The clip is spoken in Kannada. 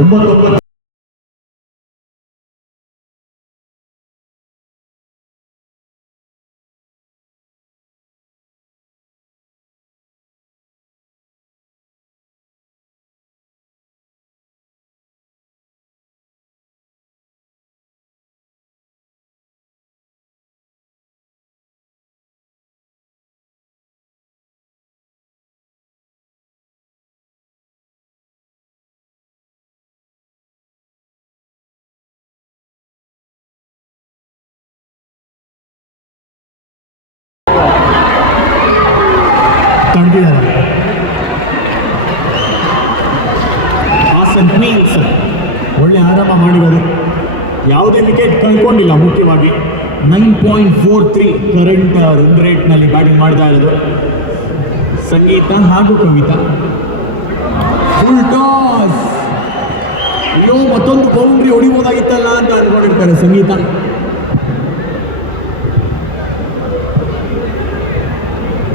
ಒಂಬತ್ತೊಂಬತ್ತು ತಡೆದಿದ್ದಾರೆ ಕ್ವೀನ್ಸ್ ಒಳ್ಳೆ ಆರಾಮ ಮಾಡಿರೋದು ಯಾವುದೇ ವಿಕೆಟ್ ಕಳ್ಕೊಂಡಿಲ್ಲ ಮುಖ್ಯವಾಗಿ. Nine point four three current run ರೇಟ್ನಲ್ಲಿ batting ಮಾಡ್ತಾ ಇರೋದು. ಸಂಗೀತ ಹಾಗೂ ಕವಿತಾ. ಫುಲ್ ಟಾಸ್ ಅಯ್ಯೋ, ಮತ್ತೊಂದು ಬೌಂಡ್ರಿ ಹೊಡಿಬೋದಾಗಿತ್ತಲ್ಲ ಅಂತ ಅನ್ಕೊಂಡಿರ್ತಾರೆ ಸಂಗೀತ.